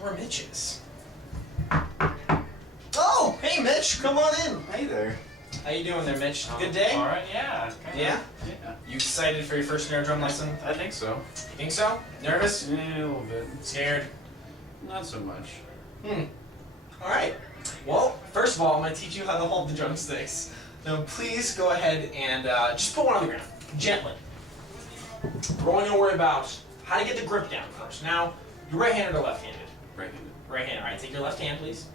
where Mitch is. Oh, hey Mitch, come on in. Hey there. How you doing there, Mitch? Good day? All right, yeah. Yeah? Yeah. You excited for your first snare drum lesson? I think so. You think so? Nervous? Yeah, a little bit. Scared? Not so much. Alright. Well, first of all, I'm going to teach you how to hold the drumsticks. Now, please go ahead and just put one on the ground. Gently. We're only going to worry about how to get the grip down first. Now, you're right-handed or left-handed? Right-handed. Right-handed. Alright, take your left hand, please.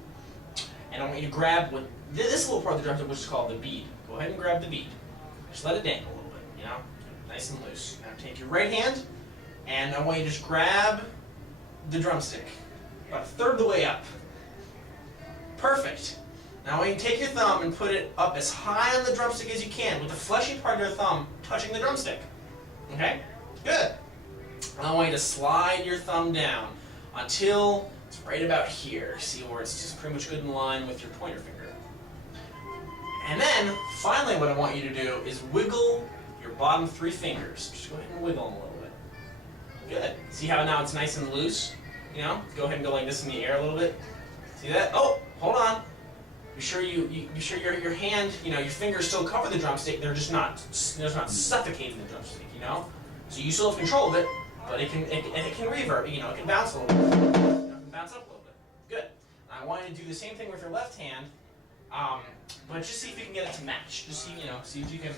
And I want you to grab what this little part of the drumstick, which is called the bead. Go ahead and grab the bead. Just let it dangle a little bit, you know? Nice and loose. Now take your right hand, and I want you to just grab the drumstick. About a third of the way up. Perfect. Now I want you to take your thumb and put it up as high on the drumstick as you can, with the fleshy part of your thumb touching the drumstick. Okay? Good. Now I want you to slide your thumb down until it's right about here. See where it's just pretty much good in line with your pointer finger. And then, finally what I want you to do is wiggle your bottom 3 fingers. Just go ahead and wiggle them a little bit. Good. See how now it's nice and loose? You know? Go ahead and go like this in the air a little bit. See that? Oh, hold on. Be sure your hand, you know, your fingers still cover the drumstick. They're just not suffocating the drumstick, you know? So you still have control of it, but it can reverb, you know, it can bounce a little bit. You know, it can bounce up a little bit. Good. And I want you to do the same thing with your left hand. But just see if you can get it to match. Just see, you know, see if you can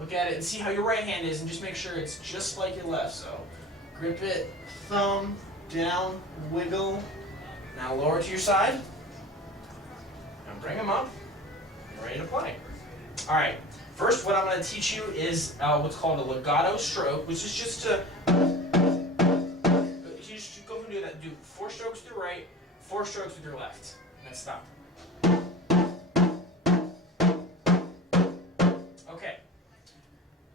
look at it and see how your right hand is, and just make sure it's just like your left. So, grip it, thumb, down, wiggle. Now lower to your side. And bring them up. You're ready to play. All right. First, what I'm going to teach you is what's called a legato stroke, which is just to you just go and do that. Do 4 strokes with your right, 4 strokes with your left, and then stop. Okay.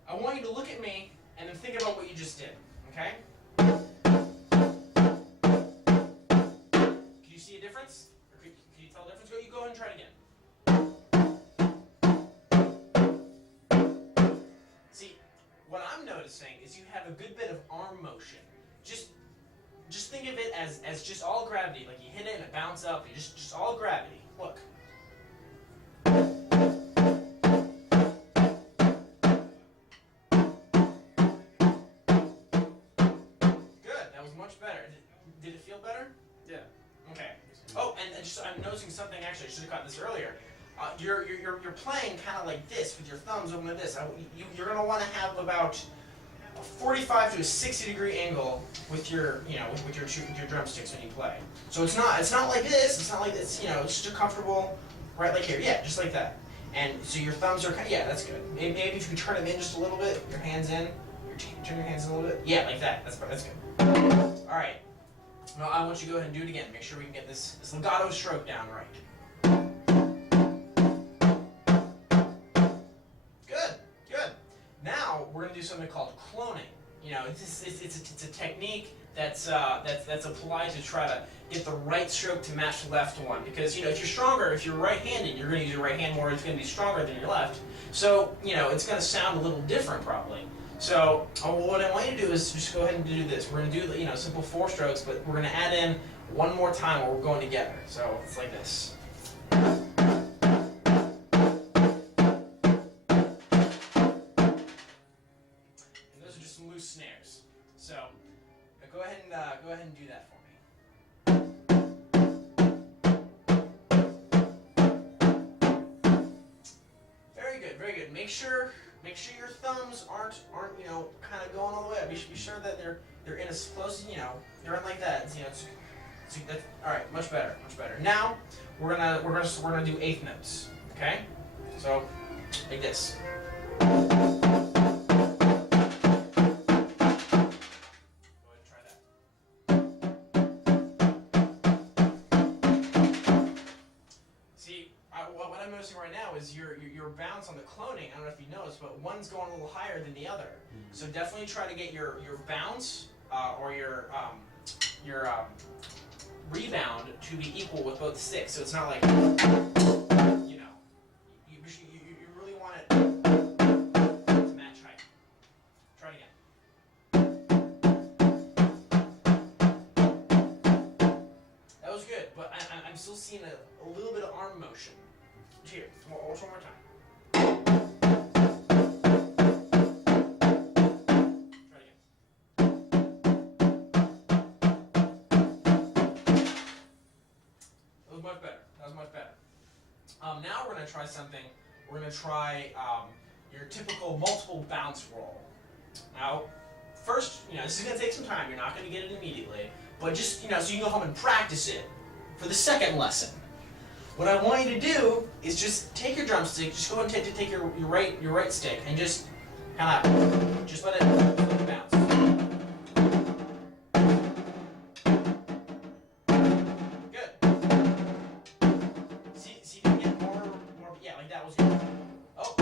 I want you to look at me and then think about what you just did. Okay? Can you see a difference? Or can you tell a difference? You go ahead and try it again. See, what I'm noticing is you have a good bit of arm motion. Just think of it as just all gravity. Like you hit it and it bounces up. You just all gravity. Look. Much better. Did it feel better? Yeah. Okay. Oh, and just I'm noticing something. Actually, I should have caught this earlier. You're playing kind of like this with your thumbs over this. You're gonna want to have about a 45 to a 60-degree angle with your with your drumsticks when you play. So it's not like this. It's not like this. You know, it's just comfortable. Right, like here. Yeah, just like that. And so your thumbs are yeah, that's good. Maybe if you can turn them in just a little bit. Your hands in. Turn your hands in a little bit. Yeah, like that. That's good. All right. Well, I want you to go ahead and do it again. Make sure we can get this legato stroke down right. Good. Now we're gonna do something called cloning. You know, it's a technique that's applied to try to get the right stroke to match the left one. Because you know, if you're right-handed, you're gonna use your right hand more. It's gonna be stronger than your left. So you know, it's gonna sound a little different probably. So what I want you to do is just go ahead and do this. We're going to do simple 4 strokes, but we're going to add in one more time where we're going together. So it's like this. And those are just some loose snares. So go ahead and do that for me. Very good. Make sure your thumbs aren't kind of going all the way up. Be sure that they're in as close as they're in like that. That's, all right, much better. Now we're gonna do 1/8 notes. Okay, so like this. Go ahead and try that. See, what I'm noticing right now is your bounce on the cloning. I don't know if you noticed, but one's going a little higher than the other. So definitely try to get your bounce or your rebound to be equal with both sticks. So it's not like you really want it to match height. Try it again. still seeing a little bit of arm motion. Here, one more time. Try it again. That was much better. That was much better. Now we're going to try something. We're going to try your typical multiple bounce roll. Now, first, this is going to take some time. You're not going to get it immediately. But just, so you can go home and practice it for the second lesson. What I want you to do is just take your drumstick, just go and take your right stick, and just kind of, just let it bounce. Good. See if you can get more, yeah, like that was good. Oh.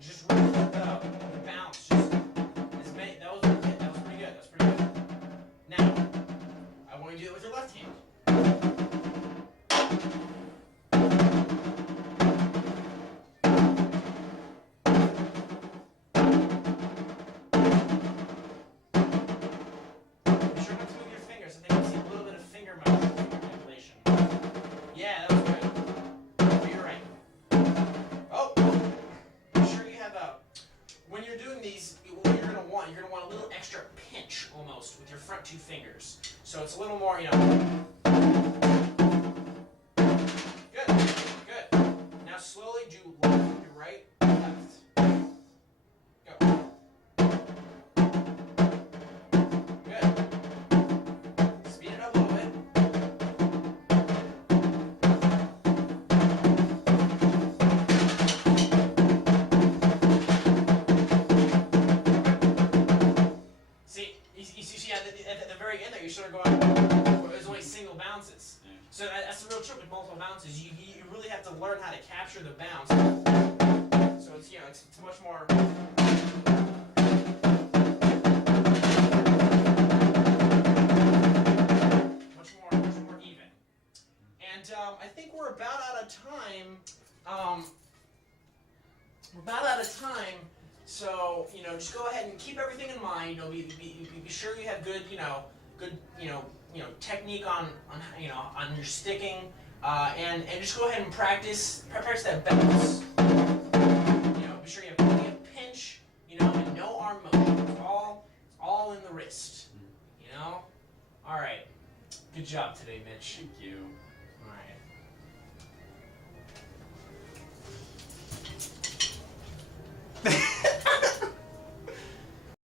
Just really let the bounce, just, that was pretty good, that was pretty good. Now, I want you to do it with your left hand. Yeah, that was good. But you're right. Oh, I'm sure you have when you're doing these, what you're gonna want a little extra pinch almost with your front two fingers. So it's a little more, Good, good. Now slowly do left, do right, left. Go. Good. Speed it up a little bit. You see at the very end there, you sort of going, there's only single bounces. Yeah. So that's the real trick with multiple bounces. You really have to learn how to capture the bounce. So it's it's much more. Much more even. And I think we're about out of time. So, just go ahead and keep everything in mind. Be sure you have good, technique on your sticking, and just go ahead and practice that bounce. Be sure you have plenty of pinch, and no arm motion. It's all in the wrist. All right. Good job today, Mitch. Thank you. All right.